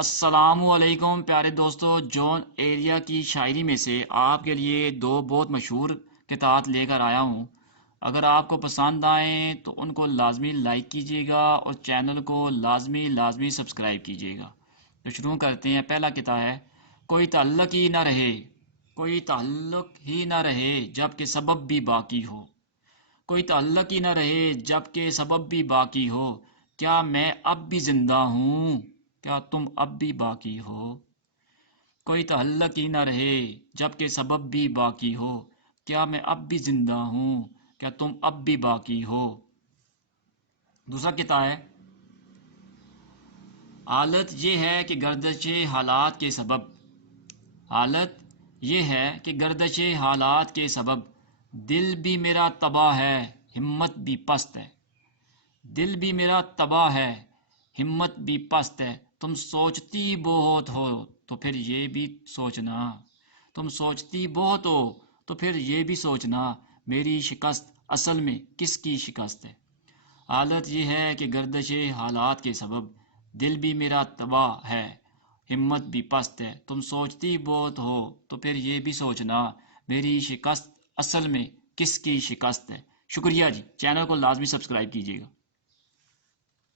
السلام علیکم پیارے دوستو، جون ایریا کی شاعری میں سے آپ کے لیے دو بہت مشہور قطعات لے کر آیا ہوں۔ اگر آپ کو پسند آئیں تو ان کو لازمی لائک کیجیے گا اور چینل کو لازمی سبسکرائب کیجیے گا۔ تو شروع کرتے ہیں۔ پہلا قطعہ ہے: کوئی تعلق ہی نہ رہے، کوئی تعلق ہی نہ رہے جب کہ سبب بھی باقی ہو، کوئی تعلق ہی نہ رہے جب کہ سبب بھی باقی ہو، کیا میں اب بھی زندہ ہوں، کیا تم اب بھی باقی ہو۔ کوئی تعلق ہی نہ رہے جب کہ سبب بھی باقی ہو، کیا میں اب بھی زندہ ہوں، کیا تم اب بھی باقی ہو۔ دوسرا قطعہ ہے: حالت یہ ہے کہ گردش حالات کے سبب، حالت یہ ہے کہ گردش حالات کے سبب دل بھی میرا تباہ ہے، ہمت بھی پست ہے، دل بھی میرا تباہ ہے، ہمت بھی پست ہے۔ تم سوچتی بہت ہو تو پھر یہ بھی سوچنا، تم سوچتی بہت ہو تو پھر یہ بھی سوچنا، میری شکست اصل میں کس کی شکست ہے۔ حالت یہ ہے کہ گردش حالات کے سبب دل بھی میرا تباہ ہے، ہمت بھی پست ہے۔ تم سوچتی بہت ہو تو پھر یہ بھی سوچنا، میری شکست اصل میں کس کی شکست ہے۔ شکریہ جی، چینل کو لازمی سبسکرائب کیجیے گا۔